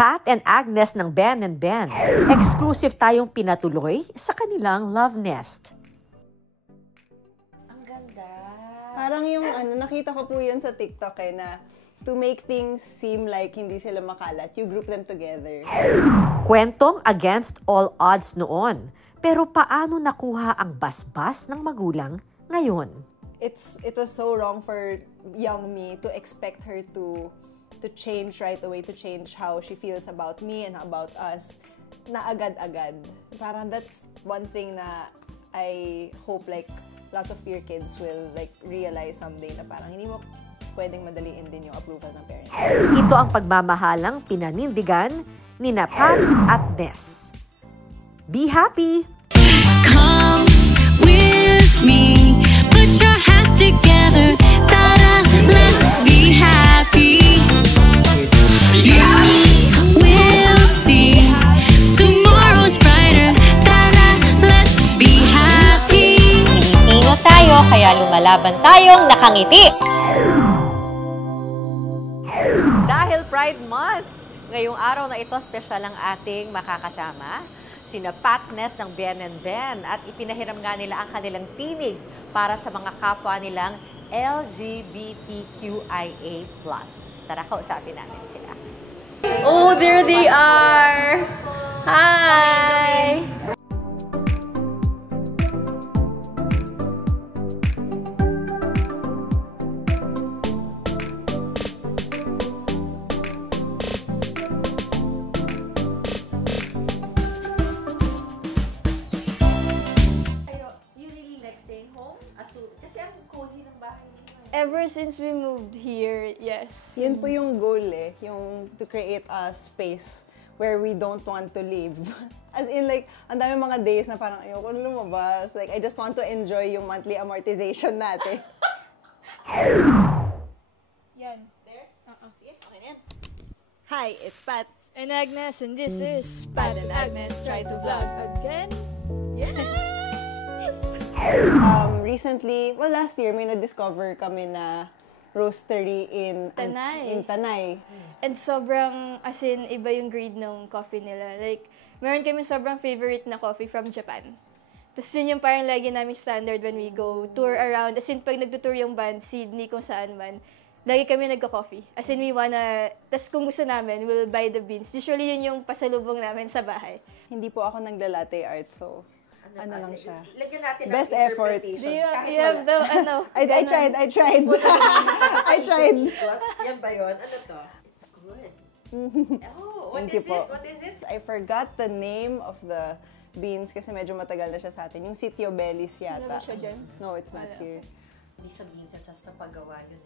Pat and Agnes ng Ben and Ben. Exclusive tayong pinatuloy sa kanilang love nest. Ang ganda. Parang yung nakita ko po yun sa TikTok na to make things seem like hindi sila makalat, you group them together. Kwentong against all odds noon. Pero paano nakuha ang basbas ng magulang ngayon? It was so wrong for young me to expect her to change right away, to change how she feels about me and about us na agad-agad. Parang that's one thing na I hope like lots of your kids will like realize someday na parang hindi mo pwedeng madaliin din yung approval ng parents. Ito ang pagmamahalang pinanindigan ni Pat at Ness. Be happy! Come with me, put your hands together, ta-da, let's be happy. You will see tomorrow's brighter, ta-da, let's be happy. Pilipino tayo, kaya lumalaban tayong nakangiti. Dahil Pride Month, ngayong araw na ito, special ang ating makakasama, sina Pat Ness ng Ben and Ben, at ipinahiram nga nila ang kanilang tinig para sa mga kapwa nilang LGBTQIA+. Tara, kausapin natin sila. Oh, there they are! Hi! Ever since we moved here, yes. Yun po yung goal yung to create a space where we don't want to live. As in like, ang dami mga days na parang ayoko na lumabas. Like, I just want to enjoy yung monthly amortization natin. Yan. There? Sige, okay na yan. Hi, it's Pat. And Agnes, and this is Pat and Agnes try to vlog again. Yes! Recently, well, last year, may na-discover kami na roastery in Tanay. And sobrang, as in, iba yung grade ng coffee nila. Like, meron kami sobrang favorite na coffee from Japan. Tapos yun yung parang lagi namin standard when we go tour around. As in, pag nagtutour yung band, Sydney, kung saan man, lagi kami nagka-coffee. As in, we wanna, tas kung gusto namin, we'll buy the beans. Usually, yun yung pasalubong namin sa bahay. Hindi po ako nagla-latte art, so ano lang siya. Lagyan natin Best ng effort. interpretation. Do you have the, I tried. I tried. Yan ba yun? Ano to? It's good. Oh, what Thank is you po. it? What is it? I forgot the name of the beans kasi medyo matagal na siya sa atin. Yung Sitio Bellis Ano ba yata. siya dyan? No, it's not here. Hindi sabihin sa paggawa yun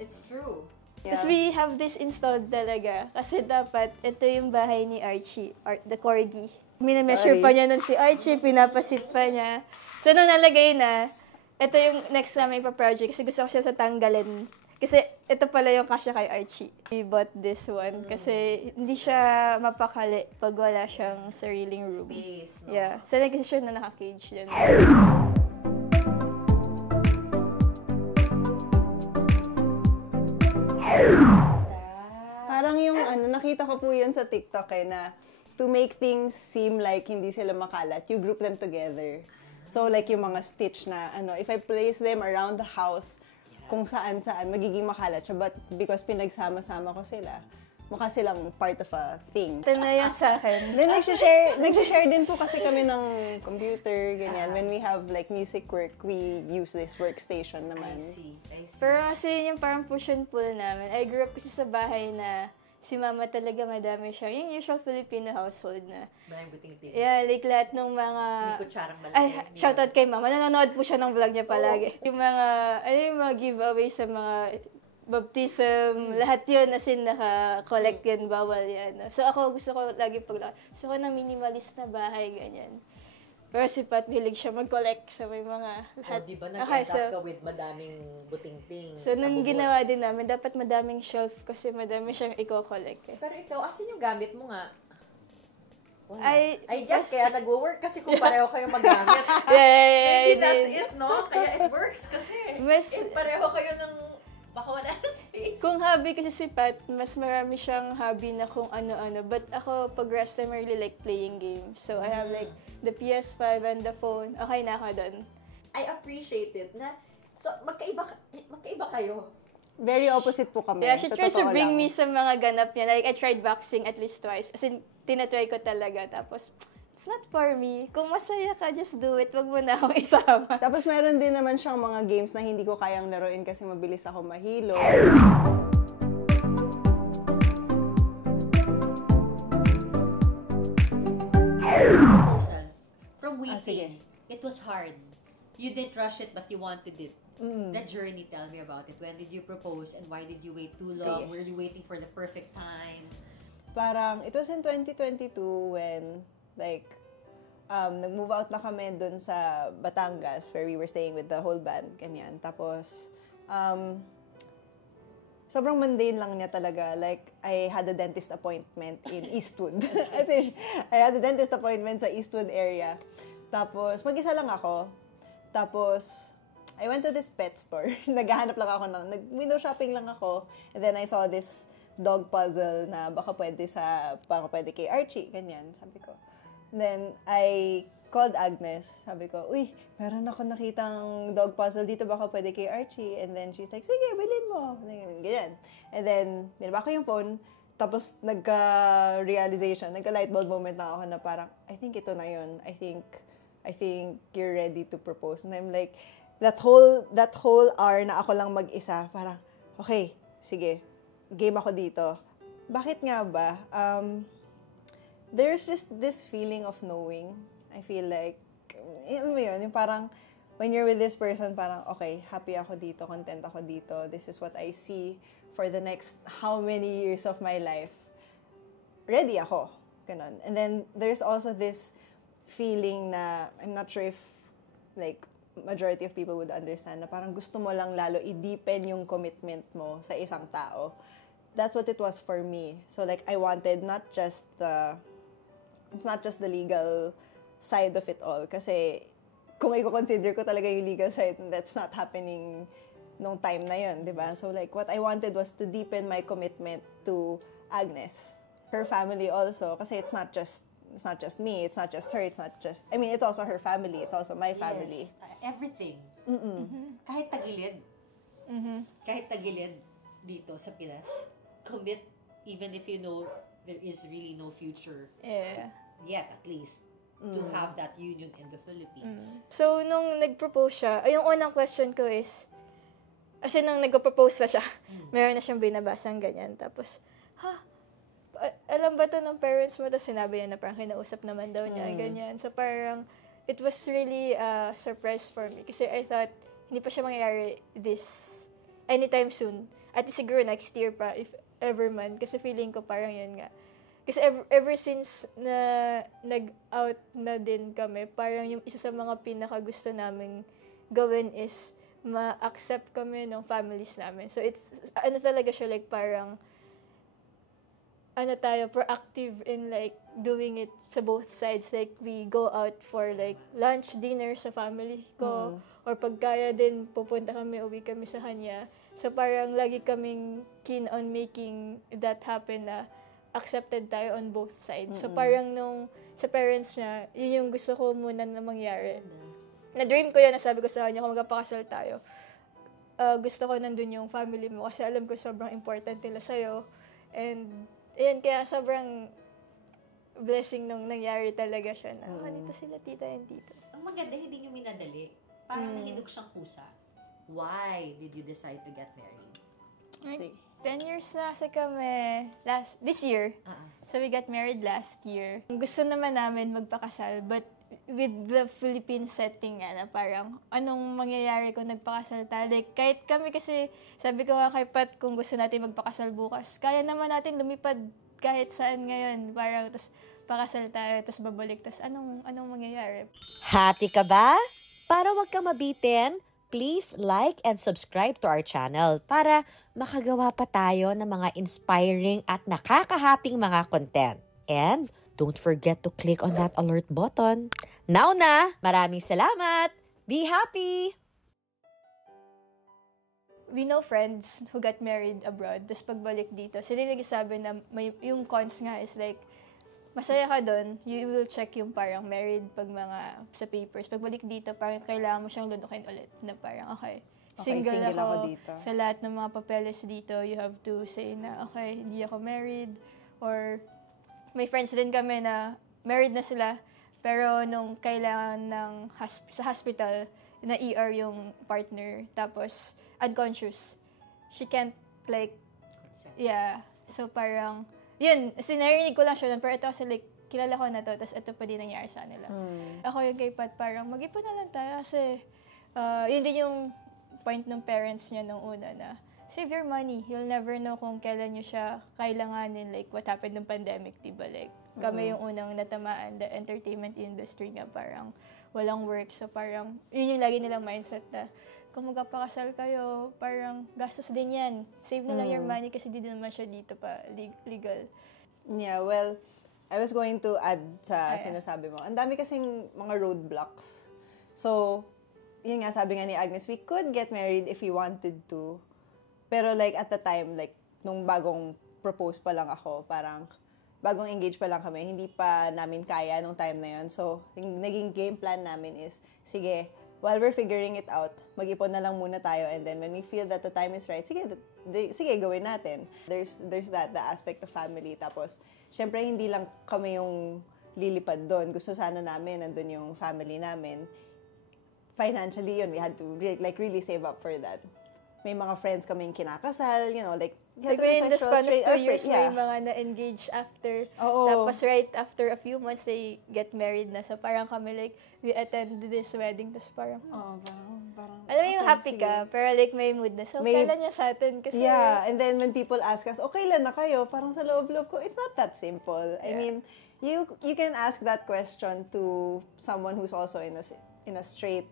It's true. Tapos we have this installed talaga. Kasi dapat, ito yung bahay ni Archie, the corgi. Minameasure pa niya nun si Archie, pinapasit pa niya. So, nung nalagay na, ito yung next namin pa-project kasi gusto ko siya sa tanggalin. Kasi ito pala yung kasya kay Archie. We bought this one kasi hindi siya mapakali pag wala siyang sariling room. Space, no? Yeah. So, kasi siya na naka-cage dyan. Parang yung nakita ko po yun sa TikTok na to make things seem like hindi sila makalat, you group them together. So like yung mga stitch na if I place them around the house, kung saan-saan, magiging makalat siya. But because pinagsama-sama ko sila, mukha silang part of a thing. Ito na yung sa akin. Then nagsishare din po kasi kami ng computer, ganyan. When we have like music work, we use this workstation naman. I see. Pero kasi yun yung parang push and pull namin. I grew up kasi sa bahay na si mama talaga madami siya. Yung usual Filipino household na. Maraming buting-ting. Yeah, like lahat ng mga... May kutsarang malaki. Ay, shoutout kay mama. Nanonood po siya ng vlog niya palagi. Yung mga giveaway sa mga baptism, lahat yun, as in naka-collect yan, bawal yan. So ako gusto ko lagi gusto ko ng minimalist na bahay, ganyan. Pero si Pat, hilig siya mag-collect sa may mga lahat. Di ba nag-end up ka with madaming buting-ting? So, nung ginawa din namin, dapat madaming shelf kasi madami siyang i-collect. Pero ikaw, asan yung gamit mo nga? I guess kaya nag-work kasi kung pareho kayo magamit. Yeah, Maybe that's it, no? Kaya it works kasi. Pareho kayo ng Baka wala ng space. Kung hobby kasi si Pat, mas marami siyang hobby na kung ano-ano. But ako, pag rest time, I really like playing games. So, I have like the PS5 and the phone. Okay na ako doon. I appreciate it na, so magkaiba kayo. Very opposite po kami. Yeah, she sa tries to totoo bring lang. me sa mga ganap niya. Like, I tried boxing at least twice. As in, tinatry ko talaga. Tapos, it's not for me. Kung masaya ka, just do it. Wag mo na akong isama. Tapos meron din naman siyang mga games na hindi ko kayang laruin kasi mabilis ako mahilo. Proposal. From sige. waiting, it was hard. You didn't rush it, but you wanted it. The journey, tell me about it. When did you propose and why did you wait too long? Sige. Were you waiting for the perfect time? Parang, it was in 2022 when, like, nag-move out na kami dun sa Batangas where we were staying with the whole band, ganyan. Tapos, sobrang mundane lang niya talaga. Like, I had a dentist appointment in Eastwood. As in, I had a dentist appointment sa Eastwood area. Tapos, mag-isa lang ako. Tapos, I went to this pet store. Naghahanap lang ako nag-window shopping lang ako. And then I saw this dog puzzle na baka pwede kay Archie, ganyan, sabi ko. And then, I called Agnes. Sabi ko, uy, meron ako nakitang dog puzzle dito, baka pwede kay Archie. And then, she's like, sige, bilhin mo. Ganyan. And then, binaba ko yung phone. Tapos, nagka-realization, nagka-lightbulb moment na ako na parang, I think ito na yun. I think you're ready to propose. And I'm like, that whole hour na ako lang mag-isa, parang, okay, sige, game ako dito. Bakit nga ba? There's just this feeling of knowing. I feel like, alam mo yun, yung parang, when you're with this person, parang, okay, happy ako dito, content ako dito, this is what I see for the next how many years of my life. Ready ako. Ganon. And then, there's also this feeling na, I'm not sure if, like, majority of people would understand na parang gusto mo lang lalo i-deepen yung commitment mo sa isang tao. That's what it was for me. So like, I wanted it's not just the legal side of it all. Kasi kung i-consider ko talaga yung legal side, that's not happening nung time na yun, di ba? So like, what I wanted was to deepen my commitment to Agnes. Her family also. Kasi it's not just me, it's not just her, it's also her family, it's also my family. Yes, everything. Kahit tagilid. Kahit tagilid dito sa Pinas. Commit, even if you know there is really no future. Yeah. Yet, at least, to have that union in the Philippines. So, nung nag-propose siya, yung unang question ko is, kasi nung nag-propose na siya, meron na siyang binabasang ganyan. Tapos, alam ba to ng parents mo? Tapos sinabi niya na parang kinausap naman daw niya, ganyan. So parang, it was really a surprise for me. Kasi I thought, hindi pa siya mangyayari anytime soon. At siguro next year pa, if ever man. Kasi feeling ko parang yun nga. Kasi ever since na nag-out na din kami, parang yung isa sa mga pinaka-gusto namin gawin is ma-accept kami ng families namin. So it's, talaga siya, like parang, proactive in like doing it sa both sides. Like we go out for like lunch, dinner sa family ko. Or pag kaya din, pupunta kami, uwi kami sa kanya. So parang lagi kaming keen on making that happen na accepted tayo on both sides. So parang nung sa parents niya, yun yung gusto ko muna na mangyari. Na-dream ko yun, nasabi ko sa kanya, kung magpakasal tayo, gusto ko nandun yung family mo kasi alam ko sobrang important nila sa'yo. And ayan, kaya sobrang blessing nung nangyari talaga siya na, dito sila tita and tito. Ang maganda, hindi nyo minadali. Parang nahidog siyang kusa. Why did you decide to get married? 10 years na kasi kami this year. So we got married last year. Gusto naman namin magpakasal, but with the Philippine setting nga na parang anong mangyayari kung nagpakasal tayo. Like, kahit kami kasi, sabi ko nga kay Pat, kung gusto natin magpakasal bukas, kaya naman natin lumipad kahit saan ngayon. Parang, tapos pakasal tayo, tapos babalik, tapos anong mangyayari? Happy ka ba? Para wag ka mabitin, please like and subscribe to our channel para makagawa pa tayo ng mga inspiring at nakakahaping mga content. And don't forget to click on that alert button. Now na! Maraming salamat! Be happy! we know friends who got married abroad, tapos pagbalik dito, sila yung nagsasabi na yung cons nga is like, masaya ka doon, you will check yung parang married pag mga sa papers. Pagbalik dito, parang kailangan mo siyang lunukin ulit na parang, okay, single ako dito. Sa lahat ng mga papeles dito, you have to say na, okay, hindi ako married. Or, may friends din kami na married na sila, pero nung kailangan sa hospital, na ER yung partner, tapos unconscious. She can't, like, yeah. So, parang, yun, sinarinig ko lang siya doon, pero ito kasi like, kilala ko na to, tapos ito pa din nangyari sa nila. Ako yung kay Pat, parang mag-ipon na lang tayo kasi yun din yung point ng parents niya nung una na, save your money. You'll never know kung kailan nyo siya kailanganin, like what happened nung pandemic, diba? Like, kami yung unang natamaan, the entertainment industry nga parang walang work. So parang, yun yung lagi nilang mindset na, kung magpapakasal kayo, parang gastos din yan. Save na lang your money kasi di naman siya dito pa legal. Yeah, well, I was going to add sa sinasabi mo. Ang dami kasing mga roadblocks. So, yun nga, sabi nga ni Agnes, we could get married if we wanted to. Pero like, at the time, like, nung bagong propose pa lang ako, parang, bagong engage pa lang kami, hindi pa namin kaya nung time na yun. So, yung naging game plan namin is, sige, while we're figuring it out, mag-ipon na lang muna tayo, and then when we feel that the time is right, sige, gawin natin. There's that, the aspect of family. Tapos, syempre, hindi lang kami yung lilipad doon. Gusto sana namin, nandun yung family namin. Financially, yun, we had to really save up for that. May mga friends kaming kinakasal, you know, like in the span of 2 years, may mga na-engage after. Tapos right after a few months, they get married na. So parang kami like, we attend this wedding, tapos parang, parang alam mo yung happy ka, pero like may mood na. So kailan niya sa atin? Kasi, yeah, and then when people ask us, okay lang na kayo, parang sa loob-loob ko, it's not that simple. I mean, you can ask that question to someone who's also in a straight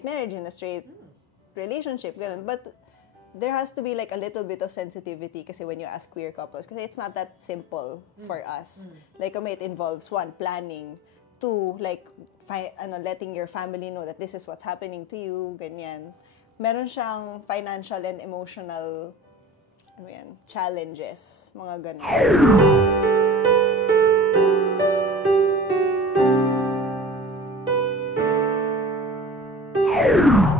marriage, in a straight relationship, ganun. But there has to be like a little bit of sensitivity kasi when you ask queer couples, kasi it's not that simple for us. Like, it involves one, planning, two, like, letting your family know that this is what's happening to you, ganyan. Meron siyang financial and emotional challenges, mga ganun.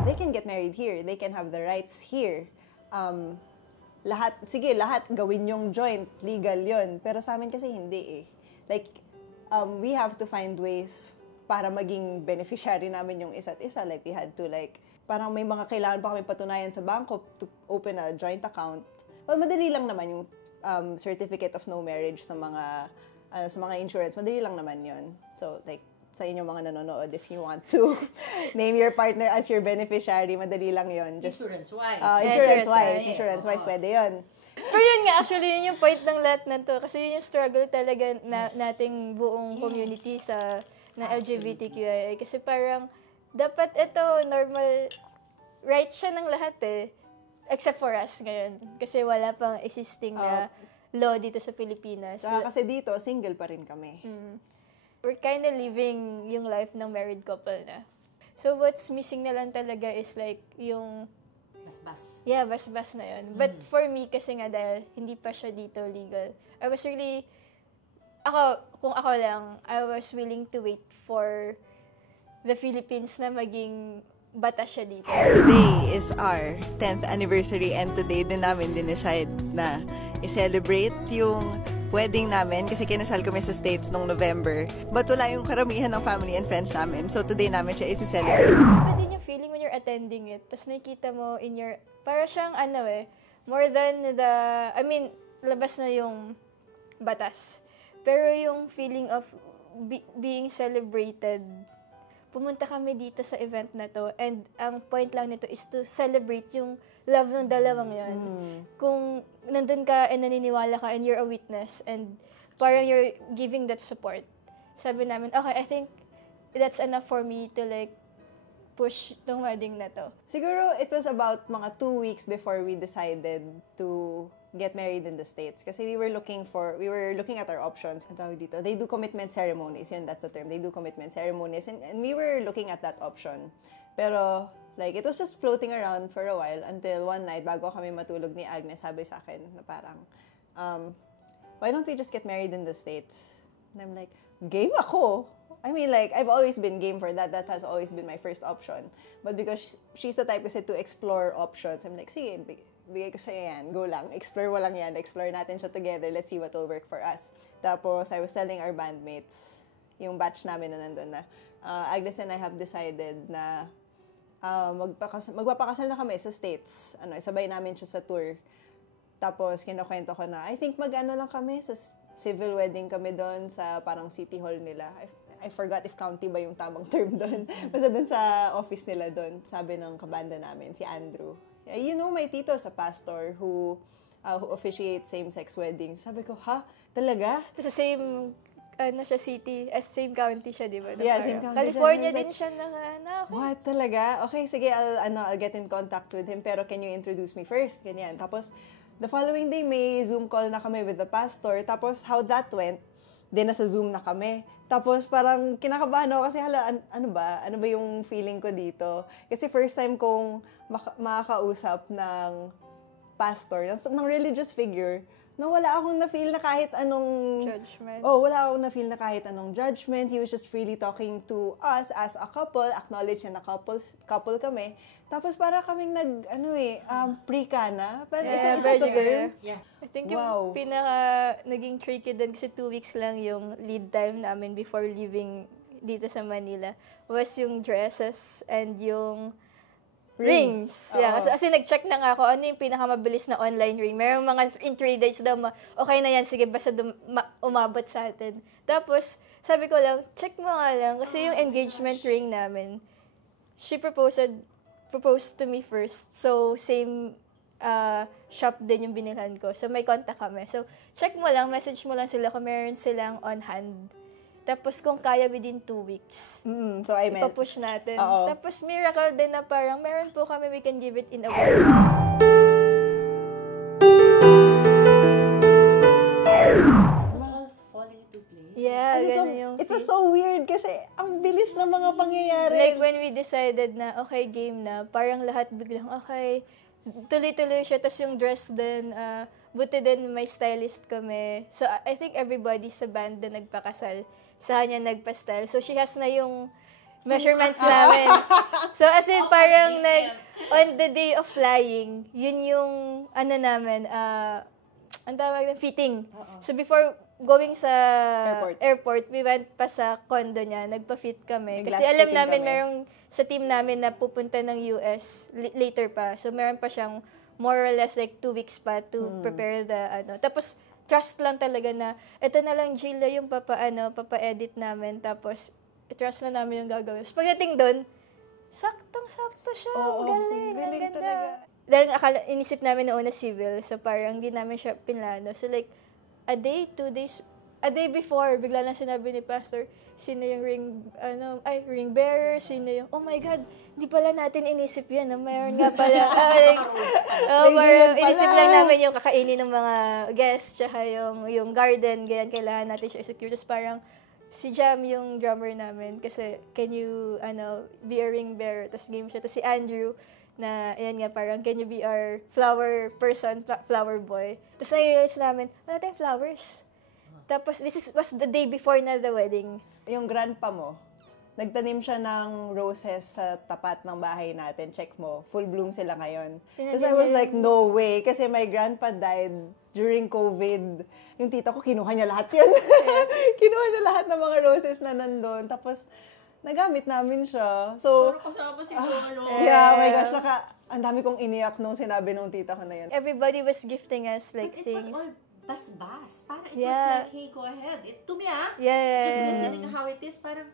They can get married here. They can have the rights here. Lahat gawin yung joint, legal yun. Pero sa amin kasi hindi eh. Like, we have to find ways para maging beneficiary namin yung isa't isa. Like, we had to parang may mga kailangan pa kami patunayan sa bangko to open a joint account. Well, madali lang naman yung certificate of no marriage sa mga insurance. Madali lang naman yun. So, like, sa inyong mga nanonood, if you want to name your partner as your beneficiary, madali lang yun. Just, insurance-wise. Insurance-wise, pwede yun. Pero yun nga, actually, yun yung point ng lahat na to. Kasi yun yung struggle talaga nating buong community na LGBTQIA. Kasi parang, dapat ito, normal, right siya ng lahat eh. Except for us ngayon. Kasi wala pang existing na law dito sa Pilipinas. Kasi dito, single pa rin kami. We're kind of living yung life ng married couple na. So, what's missing na lang talaga is like, yung... Basbas. Yeah, basbas na yun. But for me, kasi nga dahil hindi pa siya dito legal, I was really... Kung ako lang, I was willing to wait for the Philippines na maging batas siya dito. Today is our 10th anniversary and today din namin dinecide na i-celebrate yung wedding namin kasi kinasal kami sa States nung November. But wala yung karamihan ng family and friends namin. So today namin siya isi-celebrate. Iba din yung feeling when you're attending it. Tapos nakikita mo in your... Para siyang more than labas na yung batas. Pero yung feeling of being celebrated, pumunta kami dito sa event na to and ang point lang nito is to celebrate yung love ng dalawang yan. Kung nandun ka and naniniwala ka and you're a witness and parang you're giving that support. Sabi namin, okay, I think that's enough for me to push tong wedding na to. Siguro it was about mga 2 weeks before we decided to get married in the States. Kasi we were looking at our options. Ang tawag dito, they do commitment ceremonies. Yan, that's the term. They do commitment ceremonies. And we were looking at that option. Pero Like, it was just floating around for a while until one night, bago kami matulog ni Agnes, sabi sa akin na parang, why don't we just get married in the States? And I'm like, game ako. I mean, like, I've always been game for that. That has always been my first option. But because she's the type kasi to explore options, I'm like, sige, bigay ko sa'yo yan. Go lang. Explore mo lang yan. Explore natin siya together. Let's see what will work for us. Tapos, I was telling our bandmates, yung batch namin na nandun na, Agnes and I have decided na magpapakasal na kami sa States. Sabay namin siya sa tour. Tapos, kinakwento ko na, I think mag-ano lang kami, sa civil wedding kami doon sa parang city hall nila. I forgot if county ba yung tamang term doon. Basta doon sa office nila doon, sabi ng kabanda namin, si Andrew. You know, my tito sa pastor who officiates same-sex weddings. Sabi ko, ha? Talaga? Sa same, siya city, same county siya, di ba? Yeah, same county California siya. din siya na okay. What? Talaga? Okay, sige, I'll get in contact with him, pero can you introduce me first? Ganyan. Tapos, the following day, may Zoom call na kami with the pastor. Tapos, how that went, nasa Zoom na kami. Tapos, parang kinakabahan ako kasi, ano ba yung feeling ko dito? Kasi first time kong makakausap ng pastor, ng religious figure, na wala akong na-feel na kahit anong judgment. Wala akong na-feel na kahit anong judgment. He was just freely talking to us as a couple, acknowledge na couple kami. Tapos para kaming pre-ka na. Parang isa to girl. Yeah. I think Wow. yung naging tricky doon kasi 2 weeks lang yung lead time namin before leaving dito sa Manila was yung dresses and yung rings. Yeah, kasi nag-check na nga ako ano yung pinakamabilis na online ring. Mayroong mga in 3 days daw, okay na yan, sige, basta umabot sa atin. Tapos, sabi ko lang, check mo nga lang. Kasi yung engagement ring namin, she proposed to me first. So, same shop din yung binilhan ko. So, may contact kami. So, check mo lang, message mo lang sila kung meron silang on hand. Tapos, kung kaya within 2 weeks. So, I meant, ipapush natin. Oo. Tapos, miracle din na parang, meron po kami, we can give it in a week. Yeah, it was so weird kasi ang bilis ng mga pangyayari. Like, when we decided na, okay, game na, parang lahat biglang, okay, tuloy-tuloy siya. Tapos yung dress din, buti din may stylist kami. So, I think everybody sa band na nagpakasal, sa kanya nagpa-style. So, she has na yung measurements namin. So, as in, parang on the day of flying, yun yung, namin, ang tawag na, fitting. So, before going sa airport, we went pa sa condo niya, nagpa-fit kami. Kasi alam namin, merong sa team namin na pupunta ng US later pa. So, meron pa siyang more or less like 2 weeks pa to prepare the Tapos, trust lang talaga na, ito na lang, Gila, yung papa-edit namin. Tapos, trust na namin yung gagawin. So, pagdating doon, saktong-sakto siya. Galing ganda. Talaga. Dahil inisip namin na una civil, so parang hindi namin siya pinlano. So like, a day before, bigla lang sinabi ni Pastor, sino yung ring bearer, sino yung, oh my God, di pala natin inisip yan, mayroon nga pala. Inisip lang namin yung kakainin ng mga guests, tsaka yung garden, ganyan, kailangan natin siya i-secure. Tapos parang, si Jam yung drummer namin, kasi, can you, be a ring bearer? Tapos game siya. Tapos si Andrew, na, ayan nga, parang, can you be our flower person, flower boy? Tapos na-realize namin, wala tayong flowers. Tapos, was the day before na the wedding. Yung grandpa mo, nagtanim siya ng roses sa tapat ng bahay natin. Check mo, full bloom sila ngayon. Tapos I was like, no way. Kasi my grandpa died during COVID. Yung tita ko, kinuha niya lahat yan. Kinuha niya lahat ng mga roses na nandun. Tapos, nagamit namin siya. So, kasama si Lolo. Yeah, my gosh, ang dami kong iniyak nung sinabi nung tita ko na yan. Everybody was gifting us like But things. it was all bas-bas. Parang it was like, hey, go ahead. To me, Yeah. just listening to how it is, parang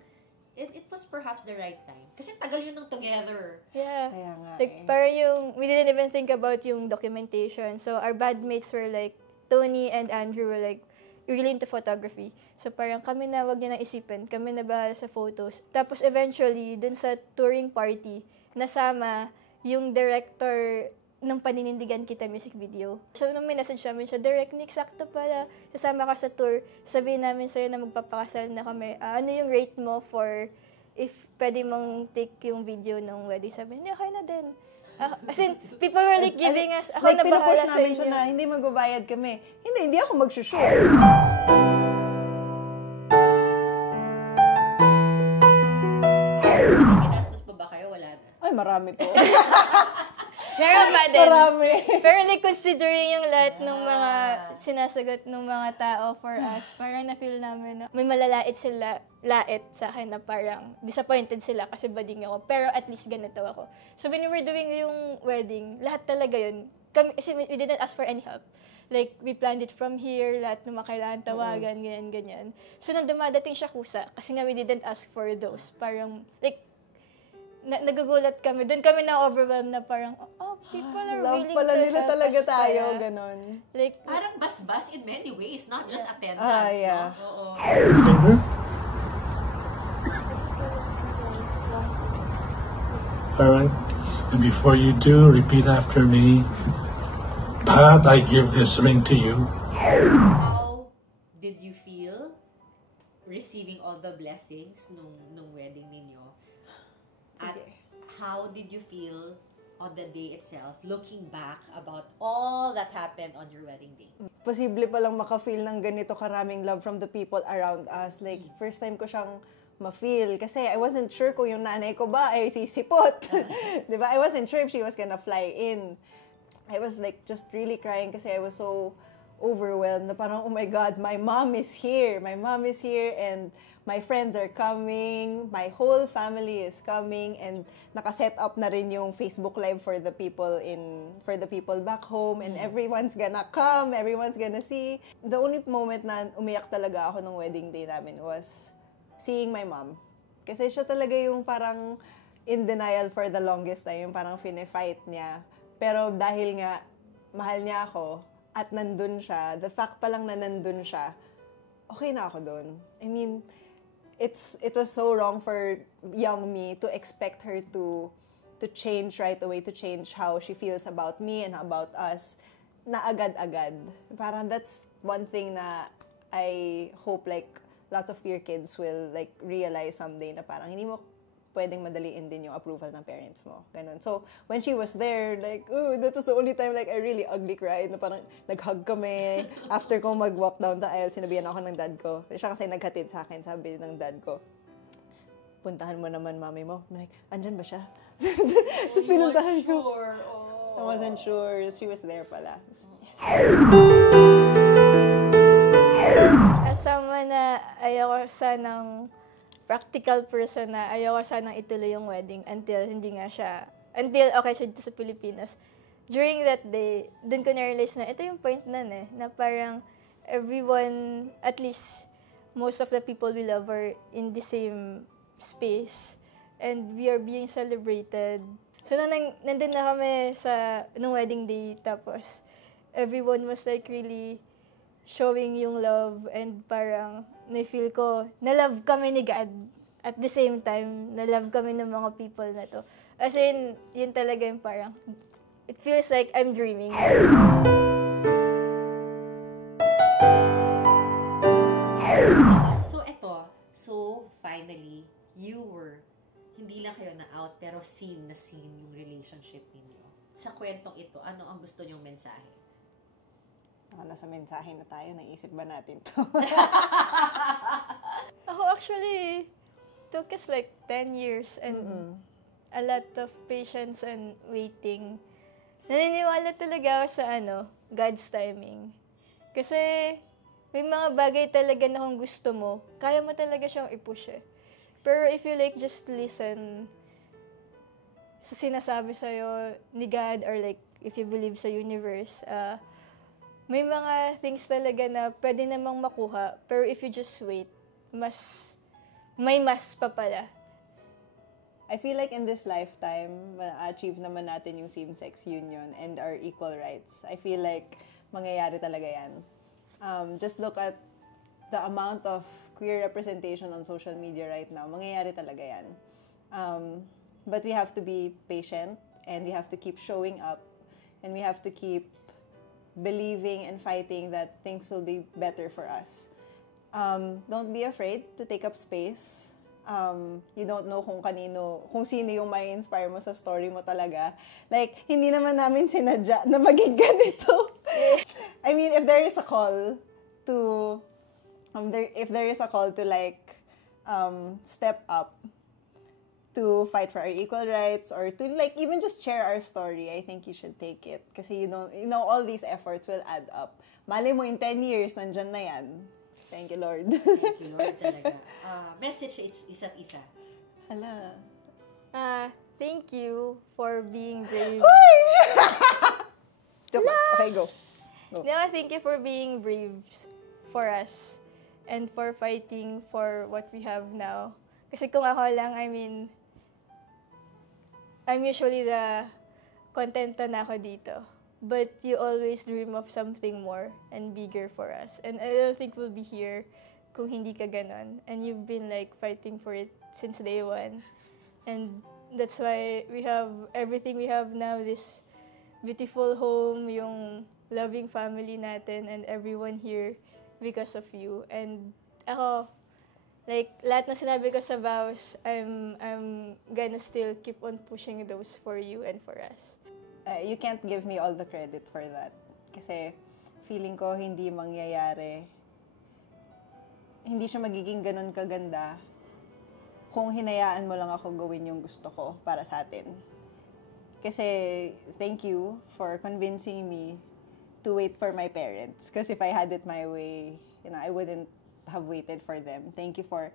it was perhaps the right time. Kasi tagal yun nung together. Yeah. Kaya nga Like, parang we didn't even think about yung documentation. So, our bandmates were like, Tony and Andrew were like, really into photography. So, parang kami na, wag niyo nang isipin. Kami na bahala sa photos. Tapos, eventually, dun sa touring party, nasama yung director ng Paninindigan Kita music video. So, nung may message namin siya, Direct Nick, sakto pala, sasama ka sa tour, sabihin namin sa'yo na magpapakasal na kami. Ano yung rate mo for if pwede mong take yung video ng wedding, sabi, hindi, okay na din. As in, people were like giving us, ako like, na bahala pinupush sa namin inyo. siya na, hindi magbabayad kami. Hindi ako mag-shoot. Ginastos pa ba kayo? Wala na. Ay, marami po. Meron ba din? Marami. Pero like, considering yung lahat ng mga sinasagot ng mga tao for us, parang na-feel namin na may malalait sila, lait sa akin na parang disappointed sila kasi bading ako. Pero at least ganito ako. So when we were doing yung wedding, lahat talaga yun. Kasi we didn't ask for any help. Like, we planned it from here, lahat ng mga kailangan tawagan, ganyan. So, nung dumadating siya kusa, kasi nga we didn't ask for those, parang, like, nagugulat kami. Doon kami na-overwhelmed na parang, people are Love willing pala to nila help talaga us tayo, kaya. ganon. Like, Parang bas-bas in many ways, not just attendance, yeah. no? Oo. Finger. All right. And before you do, repeat after me. Pat, I give this ring to you. How did you feel receiving all the blessings nung wedding ninyo? At how did you feel on the day itself, looking back about all that happened on your wedding day? Posible palang maka-feel ng ganito karaming love from the people around us. Like, first time ko siyang ma-feel. Kasi I wasn't sure kung yung nanay ko ba ay sisipot. Diba? I wasn't sure if she was gonna fly in. I was like just really crying kasi I was so overwhelmed na parang, oh my God, my mom is here. My mom is here and my friends are coming. My whole family is coming and naka-set up na rin yung Facebook Live for the people back home and everyone's gonna come, everyone's gonna see. The only moment na umiyak talaga ako nung wedding day namin was seeing my mom. Kasi siya talaga yung parang in denial for the longest time, yung parang fine-fight niya. Pero dahil nga, mahal niya ako, at nandun siya, the fact pa lang na nandun siya, okay na ako dun. I mean, it was so wrong for young me to expect her to change right away, to change how she feels about me and about us, na agad-agad. Parang that's one thing na I hope like lots of queer kids will like realize someday na parang hindi mo pwedeng madaliin din yung approval ng parents mo. Ganun. So, when she was there, like, that was the only time like I really ugly cried na parang nag-hug kami. After ko mag-walk down the aisle, sinabihan ako ng dad ko. Siya kasi naghatid sa akin, sabi ng dad ko, puntahan mo naman mami mo. I'm like, andyan ba siya? Tapos pinuntahan ko. Sure. I wasn't sure. She was there pala. as someone na ayoko sanang practical person na ayoko sanang ituloy yung wedding until okay siya dito sa Pilipinas. During that day, dun ko na-realize na ito yung point nun na parang everyone, at least most of the people we love are in the same space and we are being celebrated. So, nandun na kami nung wedding day, tapos everyone was like really showing yung love and parang na-feel ko, na-love kami ni God. At the same time, na-love kami ng mga people na to. As in, yun talaga yung parang, it feels like I'm dreaming. So finally, hindi lang kayo na-out, pero seen yung relationship ninyo. Sa kwentong ito, ano ang gusto nyong mensahe? Nasa mensahe na tayo, naisip ba natin to? Ako actually, took us like 10 years and a lot of patience and waiting. Naniniwala talaga ako sa God's timing. Kasi may mga bagay talaga na kung gusto mo, kaya mo talaga siyang i-push Pero if you like just listen sa sinasabi sa'yo ni God or like if you believe sa universe, may mga things talaga na pwede namang makuha, pero if you just wait, may mas pa pala. I feel like in this lifetime, ma-achieve naman natin yung same-sex union and our equal rights. I feel like mangyayari talaga yan. Just look at the amount of queer representation on social media right now. Mangyayari talaga yan. But we have to be patient and we have to keep showing up and we have to keep believing and fighting that things will be better for us. Don't be afraid to take up space. you don't know kung sino yung may inspire mo sa story mo talaga. Like, hindi naman namin sinadya na maging ganito. I mean, if there is a call to, if there is a call to like, step up to fight for our equal rights or to like even just share our story, I think you should take it. Kasi you know, all these efforts will add up. Malay mo, in 10 years, nandyan na yan. Thank you, Lord. Thank you, Lord, talaga. Message isa't isa. Hala. Thank you for being brave. Joke lang. Okay, go. No, thank you for being brave for us and for fighting for what we have now. Kasi kung ako lang, I mean, I'm usually the kontento na ako dito. But you always dream of something more and bigger for us. And I don't think we'll be here kung hindi ka ganon. And you've been like fighting for it since day one. And that's why we have everything we have now, this beautiful home, yung loving family natin, and everyone here because of you. And ako, like, lahat na sinabi ko sa vows, I'm gonna still keep on pushing those for you and for us. You can't give me all the credit for that. Kasi feeling ko hindi mangyayari. Hindi siya magiging ganun kaganda kung hinayaan mo lang ako gawin yung gusto ko para sa atin. Kasi thank you for convincing me to wait for my parents. Because if I had it my way, I wouldn't have waited for them. Thank you for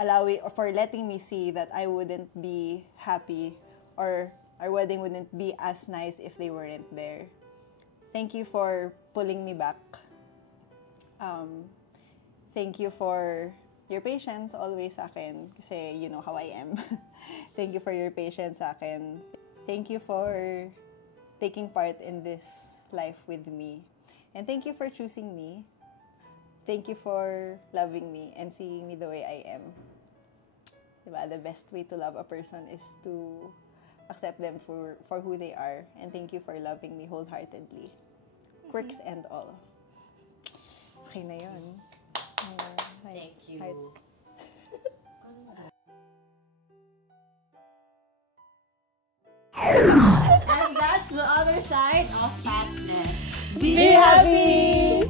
letting me see that I wouldn't be happy or our wedding wouldn't be as nice if they weren't there. Thank you for pulling me back. Thank you for your patience always sa akin. Kasi you know how I am. Thank you for your patience sa akin. Thank you for taking part in this life with me. And thank you for choosing me. Thank you for loving me and seeing me the way I am. Diba? The best way to love a person is to accept them for who they are. And thank you for loving me wholeheartedly. Quirks and all. Okay na yun. Thank you. And that's the other side of fatness. Be happy!